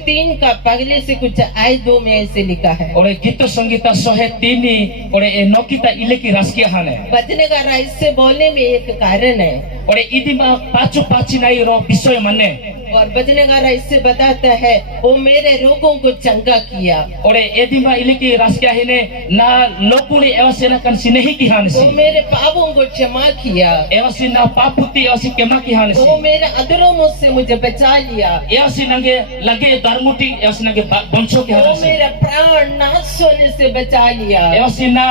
3 का पहले से कुछ आयतों में ऐसे लिखा है। ओरे गीत संगीत 103 ओरे ए नोकिता इलेकी रास्किया हाने बचने का इससे बोलने में एक कारण है ओरे इदिमा पाचु पाची नाई रो विषय मने और बचने का इससे बताता है वो मेरे रोगों को चंगा किया। ओरे एदिमा इलेकी रास्किया हिने ना लोकुनी एवसेना कन सिनेही की हाने वो मेरे पापों को क्षमा किया। एवसी ना पापुती एवसी केमा की हाने वो मेरे अधर्मों से मुझे बचा लिया। एवसी नंगे लगे दरमुटी एवसी नंगे बंशों की वो हाने मेरा प्राण नाश होने से बचा लिया। एवसी ना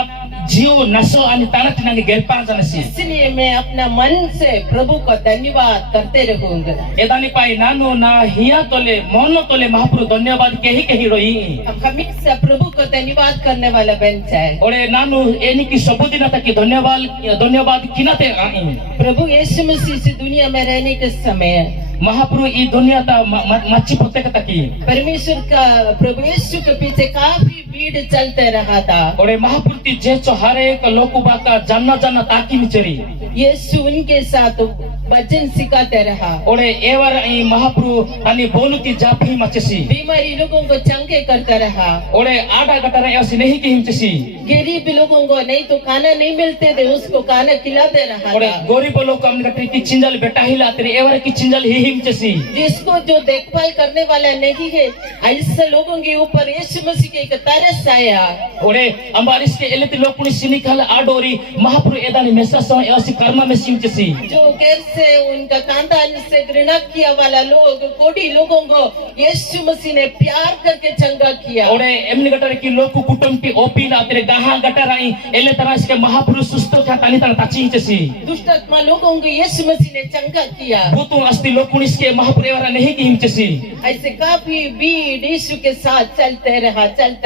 जीव नसो अनि तानत नंगे गेलपान जानसी इसलिए मैं अपना मन से प्रभु को धन्यवाद करते रहूंगा। एदानी पाई नानो ना हिया तोले मोनो तोले महाप्रभु धन्यवाद केही रोई हम हमेशा प्रभु को धन्यवाद करने वाला बन जाए। ओरे नानु एनी की सबुदिन तक धन्यवाद किनाते आई प्रभु यीशु मसीह से दुनिया में रहने के समय महाप्रभु ई दुनिया ता मच्छी पुत्ते का तकी परमेश्वर का प्रभु यीशु के पीछे काफी भीड़ चलते रहा था। ओरे महापुरुष जे चो हर एक लोकु बाका जानना ताकी मिचरी यीशु उनके साथ वचन सिखाते रहा। ओरे एवर ई महाप्रभु तानी बोलुती जाफी मचसी बीमारी लोगों को चंगे करता रहा। ओरे आडा गटरा ऐसी नहीं की हिमचसी गरीब लोगों को नहीं तो खाना नहीं मिलते थे उसको खाना खिलाते रहा। ओरे गरीब लोग हमने गटरी की चिंजल बेटा हिलाते एवर की चिंजल ही हिमचसी जिसको जो देखभाल करने वाला नहीं है ऐसे लोगों के ऊपर यीशु मसीह के एक तरस आया। ओरे अंबारिस के एलेति लोकुनी सिनिकल आडोरी महाप्रभु एदानी मेसा सो ऐसी कर्म में सिमचसी जो गैर से उनका खानदान से घृणा किया वाला लोग कोड़ी लोगों को यीशु मसीह ने प्यार करके चंगा किया। ओरे एमनी गटर की लोकु कुटुंबी ओपी ना तेरे गाहा गटराई एले तरह के महाप्रभु सुस्तो था तानी तना ताचीचसी दुष्ट आत्मा लोगों को यीशु मसीह ने चंगा किया। भूतों अस्ति लोकुनिस के महाप्रभु वाला नहीं की हिमचसी ऐसे काफी भीड़ यीशु के साथ चलते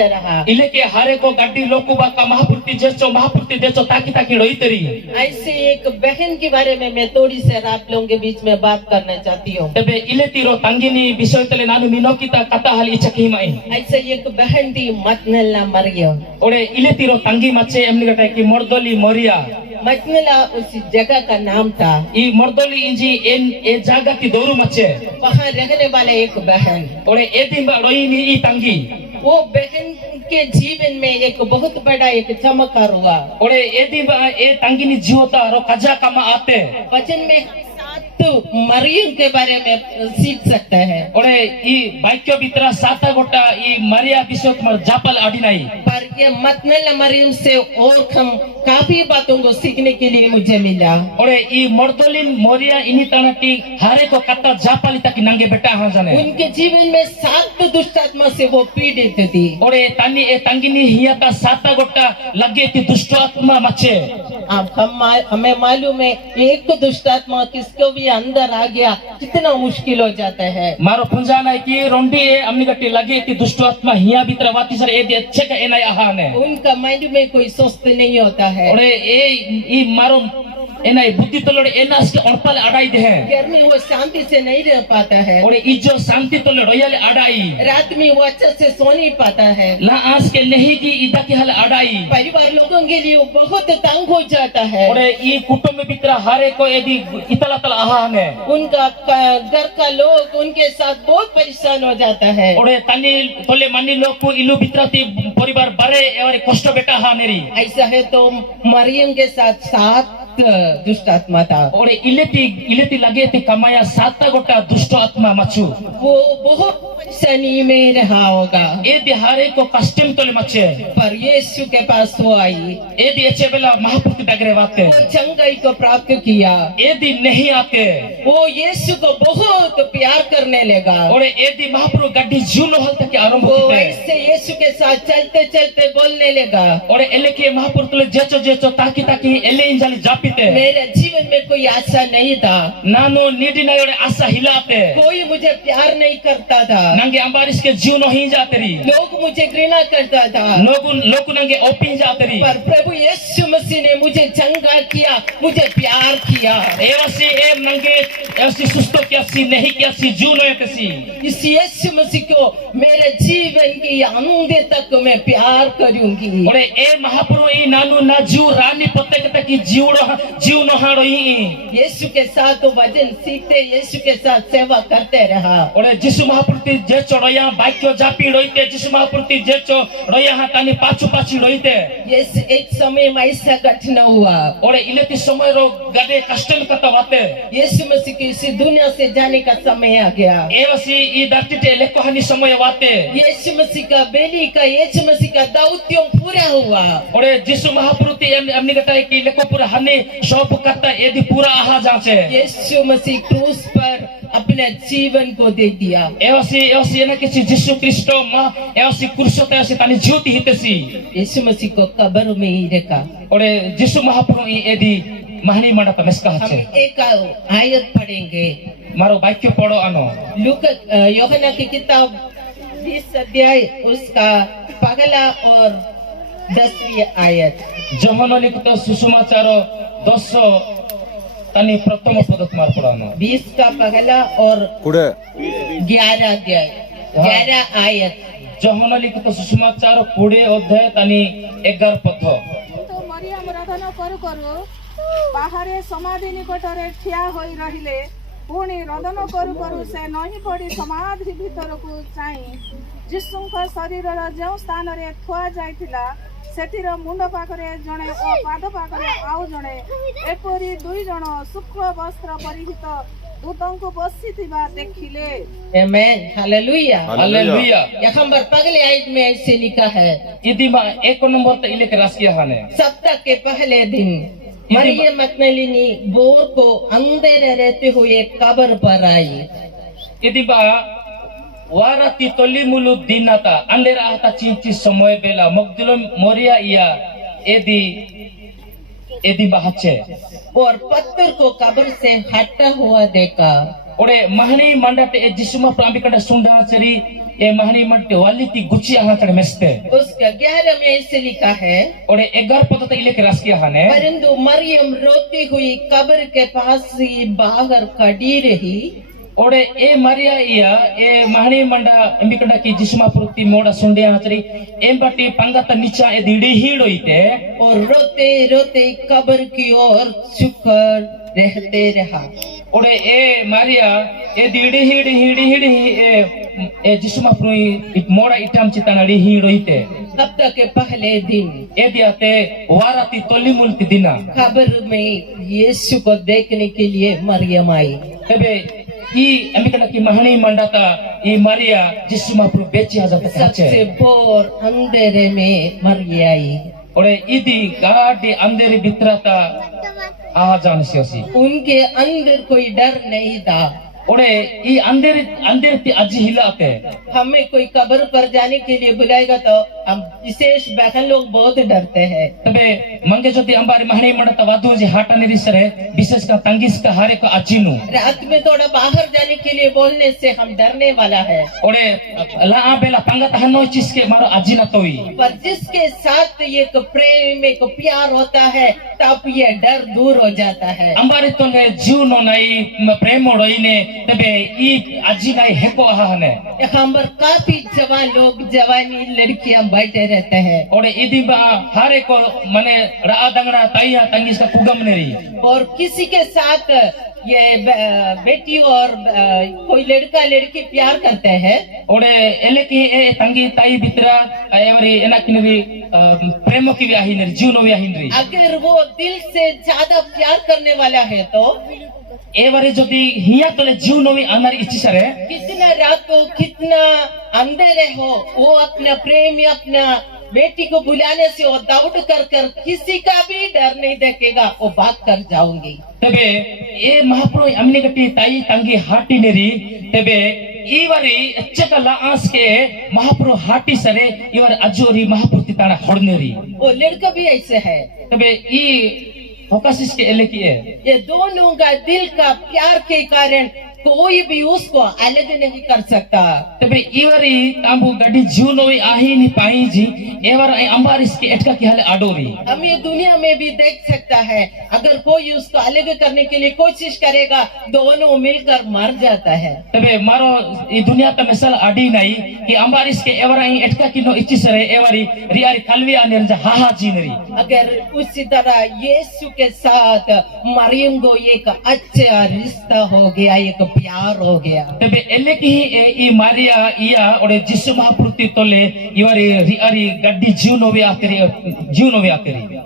रहा। इले के हारे को गड्डी लोकु बाका महापुरुष जेचो ताकी रोई तरी ऐसे एक बहन के बारे में मैं थोड़ी सी आप लोगों के बीच में बात करना चाहती हूँ। तबे इले तीरो तंगिनी विषय तले नानु मिनोकिता कथा हाल इचकी माई ऐसे एक बहन थी मतनला मरियम। ओरे इले तीरो तंगी मचे एमनी गटे की मर्दोली मरिया मतनला उस जगह का नाम था। ई मर्दोली इंजी ए जगह की दौरू मचे वहाँ रहने वाले एक बहन ओरे एदिन रोई नी ई तंगी वो बहन के जीवन में एक बहुत बड़ा एक चमत्कार हुआ। ओरे एदिन ए तंगिनी जीवता रो कजा कमा आते वचन में 7 मरियम के बारे में सीख सकते हैं। ओरे ई वाक्य भीतर 7 गोटा ई मरिया विषय मर जापल अडिनाई पर ये मतनला मरियम से और काफी बातों को सीखने के लिए मुझे मिला। ओरे ई मर्दोलिन मोरिया इनी तनटी हारे को कत्ता जापाली तक नंगे बेटा हाँ जाने उनके जीवन में 7 दुष्ट आत्मा से वो पीड़ित थी। ओरे तानी ए तंगिनी हिया का 7 गोटा लगे थी दुष्ट आत्मा मचे आप हमें मालूम है एक दुष्ट आत्मा किसको भी अंदर आ गया कितना मुश्किल हो जाता है। मारो पुंजाना है कि रोंडी अम्मी गट्टी लगे थी दुष्ट आत्मा हिया भीतर वाती सर ए अच्छे का एना आहाने उनका माइंड में कोई स्वस्थ नहीं होता है। ओरे ए मारो एना बुद्धि तलोड़े एना इसके अड़पाले अड़ाई दे है घर में वो शांति से नहीं रह पाता है। ओरे इज्जो शांति तलोड़े रोयाले अड़ाई रात में वो अच्छे से सो नहीं पाता है। ला आस के नहीं की इदा के हल अड़ाई परिवार लोगों के लिए वो बहुत तंग हो जाता है। ओरे ई कुटुंब भीतर हारे को यदि इतला तला आहाने उनका घर का लोग उनके साथ बहुत परेशान हो जाता है। ओरे तनी तोले मनी लोग को इलु भीतरती परिवार बरे और कष्ट बेटा हा मेरी ऐसा है तो मरियम के साथ 7 दुष्ट आत्मा था। और इलेती लगे थे कमाया 7 गोटा दुष्ट आत्मा मचू वो बहुत परेशानी में रहा होगा। ए दिहारे को कष्टम तोले मचे पर यीशु के पास वो आई ए दी अच्छे बेला महापुरुष डगरे वाते वो चंगाई को प्राप्त किया। ए दी नहीं आते वो यीशु को बहुत प्यार करने लगा और ए दी महापुरुष गड्डी जूलो हल तक आरंभ वो होते ऐसे यीशु के साथ चलते चलते बोलने लगा और एले के महापुरुष तोले जेचो ताकी एले इंजाली जापीते मेरे जीवन में कोई आशा नहीं था। नानो नीडी ना योरे आशा हिलाते कोई मुझे प्यार नहीं करता था। नंगे अंबारिश के जीवन ही जाते रही लोग मुझे घृणा करता था। लोग नंगे ओपी जाते रही पर प्रभु यीशु मसीह ने मुझे चंगा किया मुझे प्यार किया। एवसी ए नंगे एवसी सुस्तो कैसी नहीं कैसी जूनो कैसी इस यीशु मसीह को मेरे जीवन की अंत तक मैं प्यार करूंगी। और ए महाप्रभु ई नानु ना जीव रानी पत्ते की जीवड़ो जीव न हाड़ोई यीशु के साथ वो वचन सीखते, यीशु के साथ सेवा करते रहा। ओरे जिसु महापुरुष जे चढ़ोया बाक्य जापी रोइते जिसु महापुरुष जे चढ़ोया हा तानी पाछू पाछी रोइते यस एक समय में ऐसा घटना हुआ। ओरे इलेती समय रो गदे कष्टम कता वाते यीशु मसीह की इस दुनिया से जाने का समय आ गया। एवसी ई दर्टिटे लेकोहानी समय वाते यीशु मसीह का बेली का, यीशु मसीह का दौत्य पूरा हुआ। ओरे जिसु महापुरुष हमने कहता है कि लेको पूरा हने सब करता यदि पूरा आहा जाचे यीशु मसीह क्रूस पर अपने जीवन को दे दिया। एवसी ना किसी जिसु क्रिस्टो मां एवसी कुर्सोते एवसी तानी ज्योति हितेसी यीशु मसीह को कब्र में ही रखा। ओरे जिसु महापुरुष यदि महनी मंडा तमेस्का हम हचे एक आयत पढ़ेंगे। मारो वाक्य पढ़ो आनो यूहन्ना की किताब 20 अध्याय उसका पहला और 10वीं आयत। जोहन लिखित सुसमाचार 10 तानी प्रथम पद तुम्हार पढ़ानो 20 का पहला और 11 अध्याय 11 आयत। जोहन लिखित सुसमाचार 20 अध्याय तानी 11 पद। तो मरियम रधन करू करू बाहरे समाधि निकटरे ठिया होई रहिले। पुणी रधन करू करू से नहीं पड़ी समाधि भीतर को चाहि जीशुଙ୍କ शरीर जो स्थान रे थुआ जाइथिला सेठीर मुंड पाखरे जणे ओ पाद पाखरे आउ जणे एपरी दुई जण शुक्ल वस्त्र परिहित दूतंको बसिथिबा देखिले। आमेन, हालेलुया हालेलुया। यहाँ पर पहले आयत में ऐसे लिखा है, यदि मां 1 नंबर ते इलेके रास्किया हाने सप्ताह के पहले दिन मरियम मगदलीनी भोर को अंधेरे रहते हुए कब्र पर आई। यदि बा वाराती तोली मुलु दिनाता अंधेरा आता चिंची समय बेला मगदलो मोरिया इया यदि बाहचे और पत्थर को कब्र से हटा हुआ देखा। ओरे महनी मंडटे जिसुमा प्रांबिकंड सुंडा चरी ए महनी मंडटे वालीती गुची आहा चढ़ मेस्ते उसका 11 में ऐसे लिखा है, ओरे 11 पद ते इलेके रास्किया हाने परंतु मरियम रोती हुई कब्र के पास ही बाहर खड़ी रही। ओरे ए मारिया इया ए महनी मंडा एंबिकंडा की जिसुमा पुरुति मोड़ा सुंडे आचरी एंबटी पंगत नीचा ए दिड़ी हीड़ोइते और रोते रोते कब्र की ओर झुककर रहते रहा। ओरे ए मारिया ए दिड़ी हिड़ी ए जिसुमा पुरुति मोड़ा इटाम चितानड़ी हीड़ोइते सप्ताह के पहले दिन ए दियाते वाराती तोली मुलती दिना कब्र में यीशु को देखने के लिए मरियम आई। तबे ई एंबिकंडा की महनी मंडाता ई मारिया जिसुमा पुरु बेची आजाते सबसे भोर अंधेरे में मरियम आई। ओरे इदी गाड़ी अंधेरे बितराता आ जान सियोसी उनके अंदर कोई डर नहीं था। ओरे ई अंधेरे ती अजी हिलाते हमें कोई कब्र पर जाने के लिए बुलाएगा तो हम विशेष बहन लोग बहुत डरते हैं। तबे मंगे जोती अंबारी महनी मंडता वादू जी हाटा निरिसरे विशेष का तंगिस का हारे का अजीनु रात में थोड़ा बाहर जाने के लिए बोलने से हम डरने वाला है। ओरे ला बेला पंगत हनो चीज के मारो अजीना तोई पर जिसके साथ एक प्रेम एक प्यार होता है तब ये डर दूर हो जाता है। अंबारी तो ने जीव नो नई प्रेम ओड़ोई ने तबे ई अजी नाई हेको आहाने यहाँ पर काफी जवान लोग जवानी लड़कियां बैठे रहते हैं ओरे इदी बा हारे को मने रा दंगड़ा ताइया तंगिस का कुगम ने रही और किसी के साथ ये बेटी और कोई लड़का लड़की प्यार करते हैं ओरे एले की ए तंगी ताई बितरा एवरी एना किनरी प्रेम की व्याही ने जीवनो व्याही ने अगर वो दिल से ज्यादा प्यार करने वाला है तो एवरे जदी हिया तले जीवनो में अनर इच्छी सरे कितना रात को कितना अंधेरे हो वो अपना प्रेम अपना बेटी को बुलाने से वो दौड़ कर किसी का भी डर नहीं देखेगा, वो भाग कर जाऊंगी। तबे ए महापुरो अमने गटी ताई तंगी हाटी नेरी तबे इवरी अच्छका लांस के महापुरो हाटी सरे इवर अजोरी महापुरती ताना हड़नेरी वो लड़का भी ऐसे है। तबे ई फोकसिस के एले की है ये दोनों का दिल का प्यार के कारण कोई भी उसको अलग नहीं कर सकता। तबे इवरी तांबू गडी जीवनो आही नि पाई जी एवर अंबारिस के एटका की हाले आडोरी हम ये दुनिया में भी देख सकता है, अगर कोई उसको अलग करने के लिए कोशिश करेगा दोनों मिलकर मर जाता है। तबे मारो ई दुनिया त मिसाल आडी नहीं कि अंबारिस के एवर एटका की नो इच्छी सरे एवरी रियारी कलविया निरजा हाहा जीनरी। अगर उसी तरह यीशु के साथ मरियम को एक अच्छा रिश्ता हो गया, एक प्यार हो गया। तबे एले की ई मारिया इया ओरे जिसु महापुरुति तोले इवारी रियारी गड्डी जीवनोवे आतेरी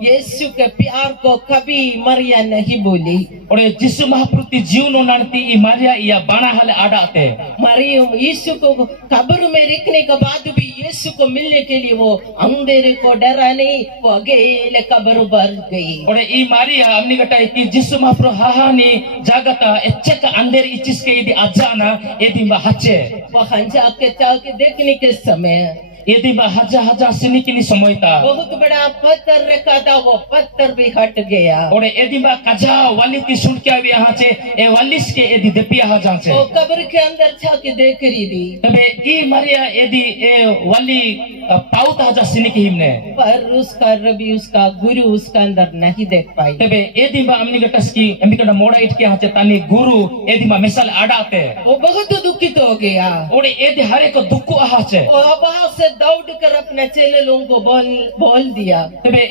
यीशु के प्यार को कभी मरिया नहीं भूली। और जिसु महापुरुति जीवनो नानती ई मारिया इया बाणा हाले आडाते मरियम यीशु को कब्र में रखने के बाद भी यीशु को मिलने के लिए वो अंधेरे को डरा नहीं, वो अकेले कब्र भर गई। और ई मारिया हमनी गटाई कि जिसु महापुरु हाहानी जागता एचक अंधेरे इचिस के यदि अजाना यदि हचे वहां जाके देखने के समय यदि हजा सिनिकिनी समय था बहुत बड़ा पत्थर रखा था, वो पत्थर भी हट गया। और यदि कजा वाली की सुन के भी यहाँ से ए वालिस के यदि देपिया हजा से वो कब्र के अंदर जाके देख रही थी। तबे ई मारिया यदि ए वाली पाउत हजा सिनिकी हिमने पर उसका रवि उसका गुरु उसका अंदर नहीं देख पाई। तबे यदि हमनी गटस की एमिकड़ा मोड़ा इट के यहाँ से तानी गुरु यदि मिसाल आडाते वो बहुत दुखित हो गया। और यदि हरे को दुख आहा से वो वहां से दौड़ कर अपने चेले लोगों को बोल दिया। तबे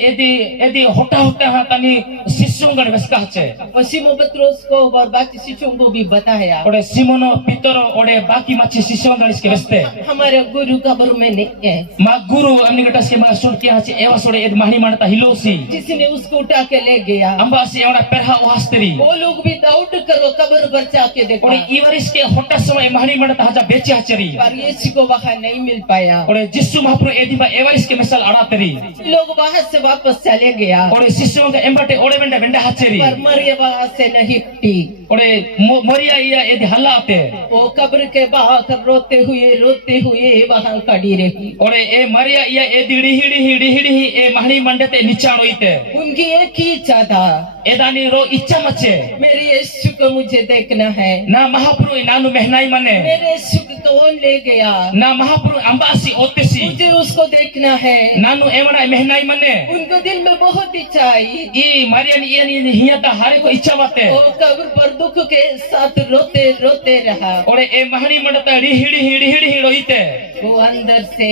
यदि होटा होटा हाँ तानी शिष्यों गण वस्का है और सिमोन पत्रोस को और बाकी शिष्यों को भी बताया। और सिमोनो पितरो और बाकी मच्छी शिष्यों गण इसके वस्ते हमारे गुरु कब्र में नहीं है। माँ गुरु हमने गटस के माँ सुन के यहाँ से एवा सोड़े यदि माही मानता हिलोसी जिसने उसको उठा के ले गया। अंबासी एवड़ा परहा वास्तरी वो लोग भी दौड़ कर वो कब्र पर जाके देखा। और इवरिस के होटा समय माही मानता हजा बेचे हचरी पर यीशु को वहां नहीं मिल पाया। और जिसु महाप्रभु यदि एवरिस के मिसाल आड़ातरी लोग वहां से वापस चले गया। और शिष्यों के एम्बटे ओड़े वेंडा वेंडा हचरी पर मरिया वहां से नहीं हटी। और मोरिया या यदि हल्लाते वो कब्र के बाहर रोते हुए वहां खड़ी रही। और ए मरिया या यदि हिड़ी ए महणी मंडते निचाण होइते उनकी एक ही इच्छा था, एदानी रो इच्छा मचे मेरे यीशु को मुझे देखना है। ना महाप्रभु नानु मेहनाई मने मेरे यीशु को कौन ले गया? ना महाप्रभु अंबासी ओतेसी मुझे उसको देखना है। नानु एवड़ा मेहनाई मने उनको दिल में बहुत इच्छा आई। ई मारिया नि हिया ता हारे को इच्छा बाते वो कब्र पर दुख के साथ रोते रहा। और ए महणी मंडता हिड़ी होइते वो अंदर से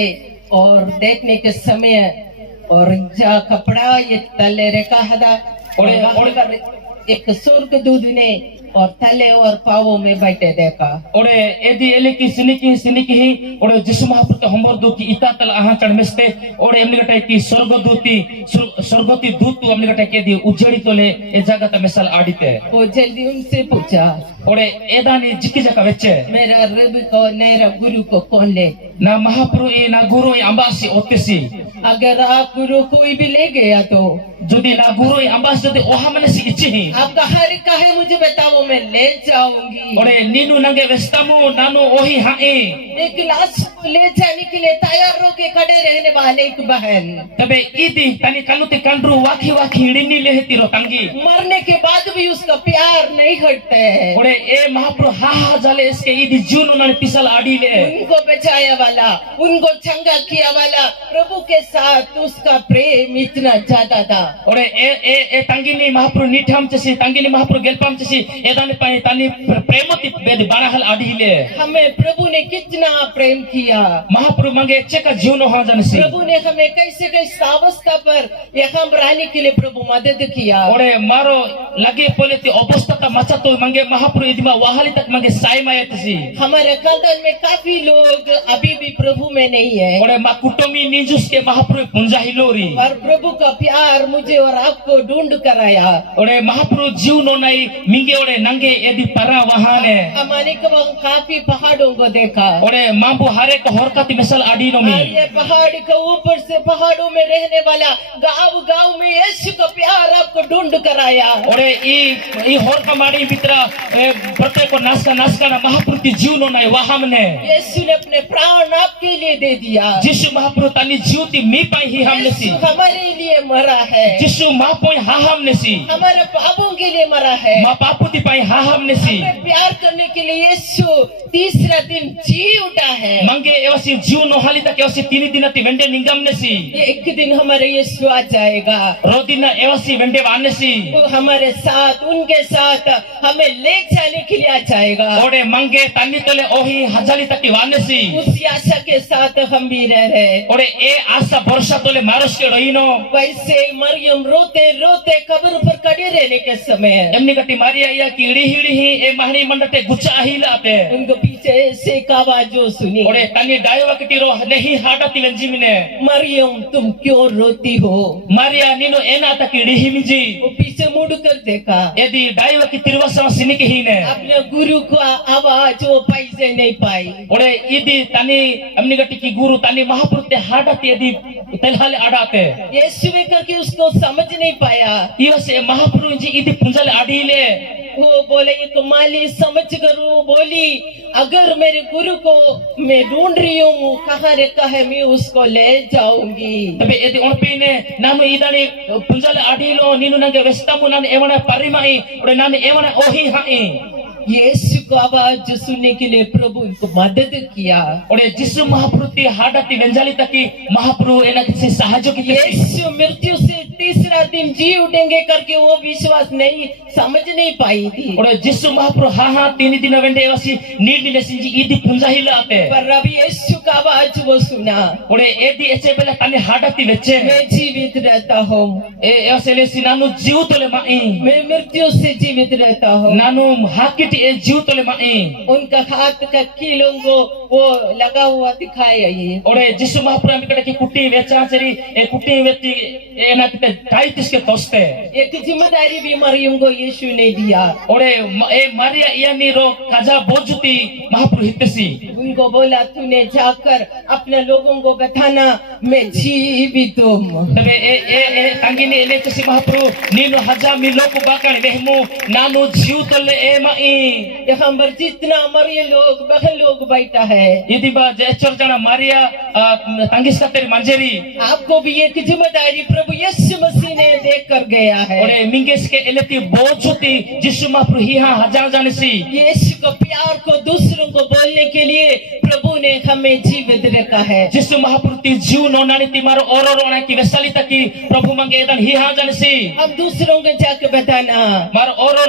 और देखने के समय और जा कपड़ा ये तले रखा हदा और एक स्वर्गदूत ने और तले और पावों में बैठे देखा। और यदि एले की सिनिकी ही और जिसु महाप्रभु के हमर दूत की इता तल आहा चढ़मेस्ते और एमने गटे की स्वर्गती दूत तो एमने गटे के दी उजड़ी तोले ए जगत मिसाल आडिते वो जल्दी उनसे पूछा और एदानी जिकी जका वेचे मेरा रब को मेरा गुरु को कौन ले? ना महाप्रभु ना गुरु अंबासी ओतेसी अगर आप गुरु कोई भी ले गया तो जदि ना गुरु अंबासी जदि ओहा मने सी इच्छी ही आपका हर कहे मुझे बताओ मैं ले जाऊंगी। और नीनु नंगे वेस्तामु नानु ओही हाए एक लाश ले जाने के लिए तैयार होके खड़े रहने वाले एक बहन तबे इदी तनी कनुते कंड्रू वाखी हिड़नी लेहती रो तंगी मरने के बाद भी उसका प्यार नहीं हटता है। और ए महाप्रभु हा जाले इसके इदी जून उन्होंने पिसल आड़ी ले उनको बचाया वाला उनको चंगा किया वाला प्रभु के साथ उसका प्रेम इतना ज्यादा था। और ए तंगिनी महाप्रभु नीठम चसी तंगिनी महाप्रभु गेलपम चसी एदाने पाए तानी प्रेमति बेद बाराहल आड़ी ले हमें प्रभु ने कितना प्रेम किया। महाप्रभु मंगे चेका जीवन हो जानसी प्रभु ने हमें कैसे कैसे अवस्था पर यहाँ रहने के लिए प्रभु मदद किया। और मारो लगे पोले ती अवस्था का मचा तो मंगे महाप्रभु इदिमा वहाली तक मंगे साई मायतसी हमारे खानदान में काफी लोग अभी भी प्रभु में नहीं है। और मा कुटुमी निजुस के महाप्रभु पुंजा हिलोरी और प्रभु का प्यार मुझे और आपको ढूंढ कर आया। और महाप्रभु जीवनो नहीं मिंगे और नंगे यदि परा वहाने हमारे को काफी पहाड़ों को देखा। और मांबू हारे को हरकत मिसल आडीनो में ये पहाड़ के ऊपर से पहाड़ों में रहने वाला गांव में यीशु का प्यार आपको ढूंढ कर आया। और ई हरका माड़ी मित्रा प्रत्येक को नासका ना महाप्रभु की जीवनो नहीं वहामने यीशु ने अपने प्राण आपके लिए दे दिया। जिसु महाप्रभु तानी जीवती मी पाई ही हमने सी हमारे लिए मरा है। जिसु महापोई हा हमने सी हमारे पापों के लिए मरा है। मां पापुती पाई हा हमने सी हमें प्यार करने के लिए यीशु तीसरा दिन जी उठा है। Mangge ewasi jiu no halita ke ewasi tini dinati wende ningamnesi. एक दिन हमारे यीशु आ जाएगा, Rodina ewasi wende vanesi. वो हमारे साथ उनके साथ हमें ले जाने के लिए आ जाएगा। Ode mangge tani tole ohi hajali taki vanesi. उसी आशा के साथ हम भी रह रहे। Ode e asa borsa tole maros ke roino. वैसे मरियम रोते रोते कब्र पर खड़े रहने के समय Emni kati Maria iya ki hidi e mahni mandate gucha ahila pe. उनको पीछे से एक आवाज जो सुनी, Ode tani daiwa kiti ro nehi hadati lenjimine. Maryam तुम क्यों रोती हो? Maria nino ena taki minji. वो पीछे मुड़ कर देखा, Edi daiwa ki tirwasa sini ki hine. अपने गुरु को आवाज वो पैसे नहीं पाई। Ode idi tani emni kati ki guru tani mahapurte hadati edi telhale adate. यीशु में करके उसको समझ नहीं पाया। Iya se mahapuru ji idi punjale adile. वो बोले ये कमाली समझ कर वो बोली, अगर मेरे गुरु को मैं ढूंढ रही हूँ कहाँ रखा है, मैं उसको ले जाऊंगी। Tapi edi onpine nanu idani punjale adilo ninu nange vestamu nanu emana parimai. Ode nanu emana ohi hai. यीशु को आवाज सुनने के लिए प्रभु उनको मदद किया। Ode Jisu mahapurti hadati venjali taki mahapuru ena kisi sahajo kiti. यीशु मृत्यु से तीसरा दिन जी उठेंगे करके वो विश्वास नहीं समझ नहीं पाई थी, Ode Jisu mahapuru ha tini dina wende ewasi nidi lesinji idi punjahila ate. पर अब यीशु का आवाज वो सुना, Ode edi eche bela tani hadati veche. मैं जीवित रहता हूँ, Ewase lesi nanu jiu tole mai. मैं मृत्यु से जीवित रहता हूँ। Nanu hakiti e jiu tole mai. उनका हाथ का कीलों को वो लगा हुआ दिखाया ये। Ode Jisu mahapuru amikata ki kuti vecha cheri e kuti veti ena kite taitis ke toste. एक जिम्मेदारी भी मरियम को यीशु ने दिया। Ode e Maria iani ro kaja bojuti mahapuru hitesi. उनको बोला तूने जाकर अपने लोगों को बताना मैं जीवित हूँ। Tabe tangini ele kesi mahapuru nino haja mi loku bakan vehmu nanu jiu tole e mai. यहाँ पर जितना मरिय लोग बहन लोग बैठा है, Idi ba jechor jana Maria tangis kateri manjeri. आपको भी एक जिम्मेदारी प्रभु यीशु मसीह ने देख कर गया है। Ode minges ke eleti bojuti Jisu mahapuru hiha hajar janesi. यीशु को प्यार को दूसरों को बोलने के लिए प्रभु ने हमें जीवित रखा है। Jisu mahapuru ti jiu no nani ti maro ororo na ki vesali taki Prabhu mange edan hiha janesi. हम दूसरों को जाकर बताना Maro oro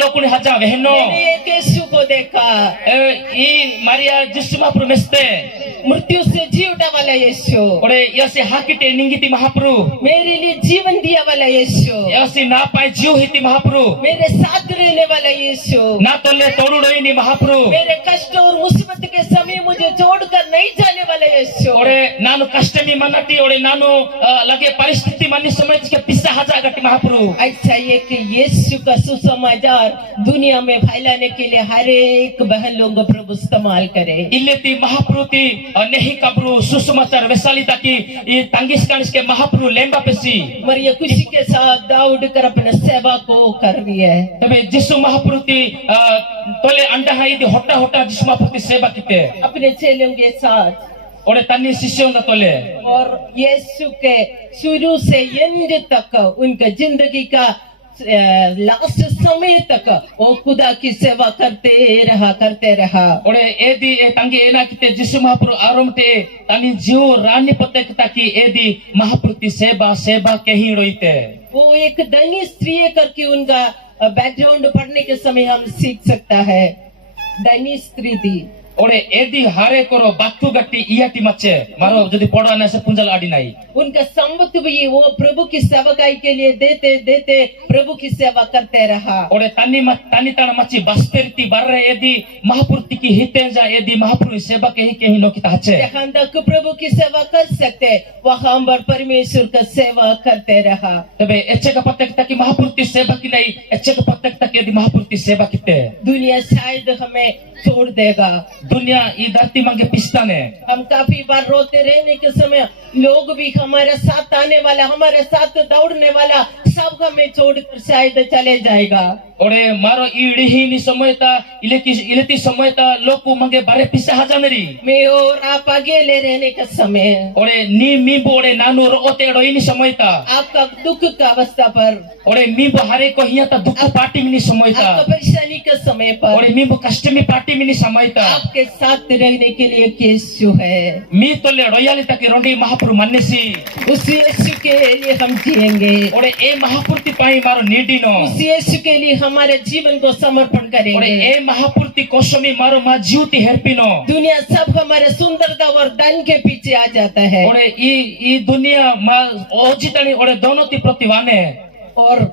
loku ni haja vehno. मैंने एक यीशु को देखा, I Maria Jisu mahapuru meste. मृत्यु से जी उठा वाला यीशु, Ode yase hakite ningiti mahapuru. मेरे लिए जीवन दिया वाला यीशु, Yase na pai jiu hiti mahapuru. मेरे साथ रहने वाला यीशु, Na tole toru doini mahapuru. मेरे कष्ट और मुसीबत के समय मुझे छोड़कर नहीं जाने वाला यीशु। Ode nanu kastami manati ode nanu lage paristhiti mani samay ke pissa haja gati mahapuru. ऐसा ये कि यीशु का सुसमाचार दुनिया में फैलाने के लिए हर एक बहन लोगों को प्रभु इस्तेमाल करे। Illeti mahapuru ti nehi kabru susumachar vesali taki I tangis kanis ke mahapuru lemba pesi. मरिया खुशी के साथ दौड़ कर अपने सेवा को कर रही है। Tabe Jisu mahapuru ti tole anda hai di hota Jisu mahapuru ti seba kite. अपने चेलों के साथ Ode tani sisyon da tole. और यीशु के शुरू से एंड तक उनका जिंदगी का लास्ट समय तक वो खुदा की सेवा करते रहा। Ode edi tangi ena kite Jisu mahapuru aromte tani jiu rani potek taki edi mahapuru ti seba kehi roite. वो एक धनी स्त्री करके उनका बैकग्राउंड पढ़ने के समय हम सीख सकता है। धनी स्त्री थी, Ode edi hare koro batu gati iati mache maro jodi poda na se punjal adi nai. उनका संपत्ति भी वो प्रभु की सेवकाई के लिए देते प्रभु की सेवा करते रहा। Ode tani tana machi basterti barre edi mahapurti ki hitenja edi mahapuru seba kehi no kita hache. जहाँ तक प्रभु की सेवा कर सकते वहाँ पर परमेश्वर का सेवा करते रहा। Tabe eche ka patek taki mahapurti seba ki nai eche ka patek taki edi mahapurti seba kite. दुनिया शायद हमें छोड़ देगा। Dunia I dharti mange pistane. हम काफी बार रोते रहने के समय लोग भी हमारे साथ आने वाला, हमारे साथ दौड़ने वाला सब हमें छोड़कर शायद चले जाएगा। Ode maro idihi ni samoyta ileti samoyta loku mange bare pisa hajaneri. मैं और आप अकेले रहने का समय, Ode ni mimbo ode nanu rote ro ini samoyta. आपका दुख का अवस्था पर, Ode mimbo hare ko hiya ta dukku parting ni आपका samoyta. परेशानी परेशानी के समय पर Ore mimbu kastemi party mini samaita. आपके साथ रहने के लिए यीशु है। Mi tole royalita ki rondi mahapuru mannesi. उस यीशु के लिए हम जिएंगे, Ore e mahapurti pai maro nidino. उस यीशु के लिए हमारे जीवन को समर्पण Ore करेंगे। e mahapurti kosomi maro ma jiuti herpino. दुनिया सब हमारे सुंदरता और धन के पीछे आ जाता है, Ore i dunia ma ojitani ore donoti protivane. और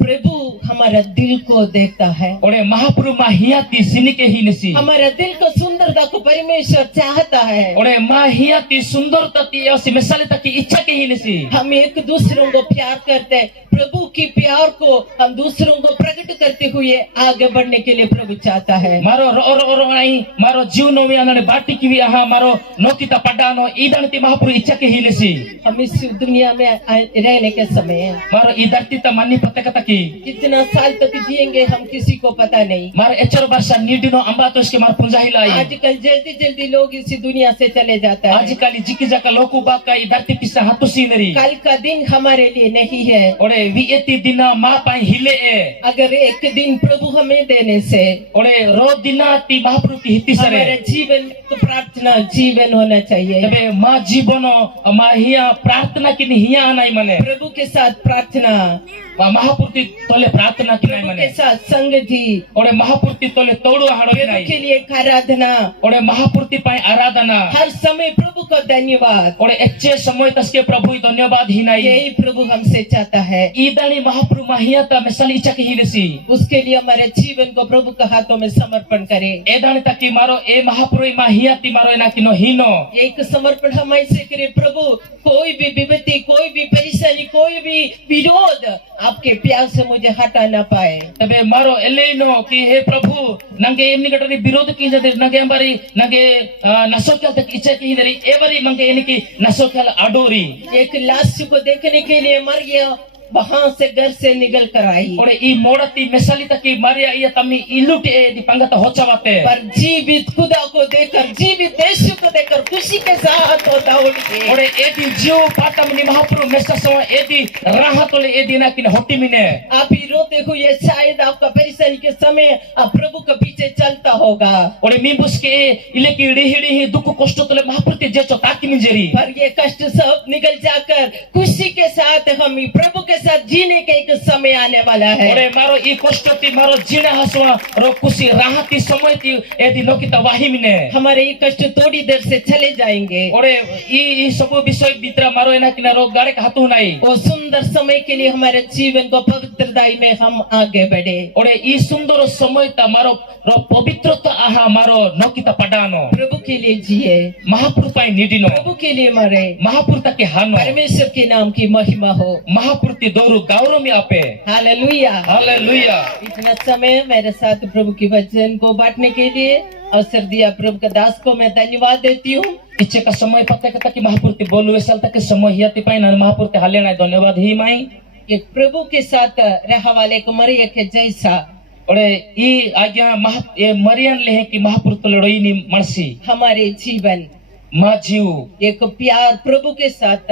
प्रभु हमारा दिल को देखता है। Ore mahapuru ma hiati sinike hinesi. हमारा दिल को सुंदरता को परमेश्वर चाहता है। Ore ma hiati sundorta ti yosi mesalita ki ichha ki hinesi. हम एक दूसरों को प्यार करते हैं, प्रभु की प्यार को हम दूसरों को प्रकट करते हुए आगे बढ़ने के लिए प्रभु चाहता है। Maro ro ai maro jiuno mi anane bati ki vi aha maro nokita padano idanti mahapuru ichha ki hinesi. हम इस दुनिया में रहने के समय Maro idarti ta manni patakata ki. कितना साल तक जिएंगे हम किसी को पता नहीं। Maro echar barsa nidino amba to iske mar punjahilai. आजकल जल्दी जल्दी लोग इसी दुनिया से चले जाता है। Ajikali jiki jaka loku baka idarti pisa hatu sineri. कल का दिन हमारे लिए नहीं है। Ore vi eti dina ma pai hile e. अगर एक दिन प्रभु हमें देने से Ore ro dina ti mahapuru ki hiti हमारे sare. जीवन को प्रार्थना जीवन होना चाहिए। Tebe ma jibono ma hiya prarthana kini hiya anai mane. प्रभु के साथ प्रार्थना, Ma mahapurti tole prarthana kinai प्रभु के mane. साथ संगति, Ore mahapurti tole todu haro प्रभु के kinai. लिए आराधना, Ore mahapurti pai aradhana. हर समय प्रभु का धन्यवाद, Ore ecche samoy taske prabhu dhanyabad hinai. यही प्रभु हमसे चाहता है। Idani mahapuru mahiyata mesali icha ki hinesi. उसके लिए हमारे जीवन को प्रभु के हाथों में समर्पण करें। Edani taki maro e mahapuru mahiyati maro ena kino hino. एक समर्पण हम ऐसे करें, प्रभु कोई भी विपत्ति, कोई भी परेशानी, कोई भी विरोध आपके प्यार से मुझे हटा ना पाए। तबे मारो eleino ki he prabhu nange emni gatari birodh ki jade nange ambari nange nasokyal tak icha ki hidari evari mange eni ki nasokyal adori. एक लाश को देखने के लिए मर गया, वहां से घर से निकल कर आई, Ore I modati mesali taki maria iya tami iluti e di pangata hochavate. पर जीवित खुदा को देखकर, जीवित यीशु को देखकर खुशी के साथ होता उनके। Ore edi jiu patam ni mahapuru mesa sama edi rahatole edi na kin hotimine. आप ही रोते हुए शायद आपका परेशानी के समय आप प्रभु के पीछे चलता होगा, Ore mimbus ke ile ki rihi dukku kosto tole mahapurti jecho taki minjeri. पर ये कष्ट सब निकल जाकर खुशी के साथ हम प्रभु के साथ जीने के एक समय आने वाला है। Ore maro I kosto ti maro jina haswa ro kusi rahati samay ti edi nokita wahimine. हमारे ये कष्ट थोड़ी देर से चले जाएंगे, Ore I sabu bisoy bitra maro ena kina ro gare ka hatu nai. वो सुंदर समय के लिए हमारे जीवन को पवित्रताई में हम आगे बढ़े। Ore I sundoro samay ta maro ro pavitrata aha maro nokita padano. प्रभु के लिए जिए, Mahapur pai nidino. प्रभु के लिए मरे, Mahapur take hano. परमेश्वर के नाम की महिमा हो। Mahapur ti doru gauro mi ape. Hallelujah. Hallelujah. इतना समय मेरे साथ प्रभु की वचन को बांटने के लिए अवसर दिया प्रभु के दास को मैं धन्यवाद देती हूँ। Iche ka samay patte kata ki mahapur ti bolu esal take samay hiati pai na mahapur ti halena dhanyabad hi mai. एक प्रभु के साथ रहा वाले को मरिया के जैसा Ore I agya mah marian lehe ki mahapur to ledoi ni marsi. हमारे जीवन Ma jiu. एक प्यार प्रभु के साथ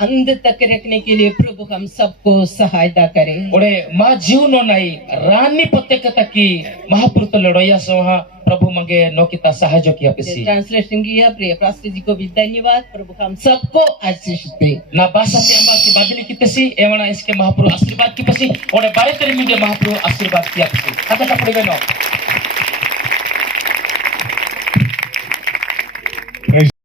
अंत तक रखने के लिए प्रभु हम सबको सहायता करे। Ore ma jiu no nai rani patte kata ki mahapur to ledoya soha prabhu mange no kita sahajo ki apesi. Translation किया प्रिय पास्टर जी को भी धन्यवाद। प्रभु हम सबको आशीष दे। Na basa ti amba ki badili kitesi emana iske mahapur आशीर्वाद की पसी ore bare teri minge mahapur आशीर्वाद की apesi. Kata kapuri no.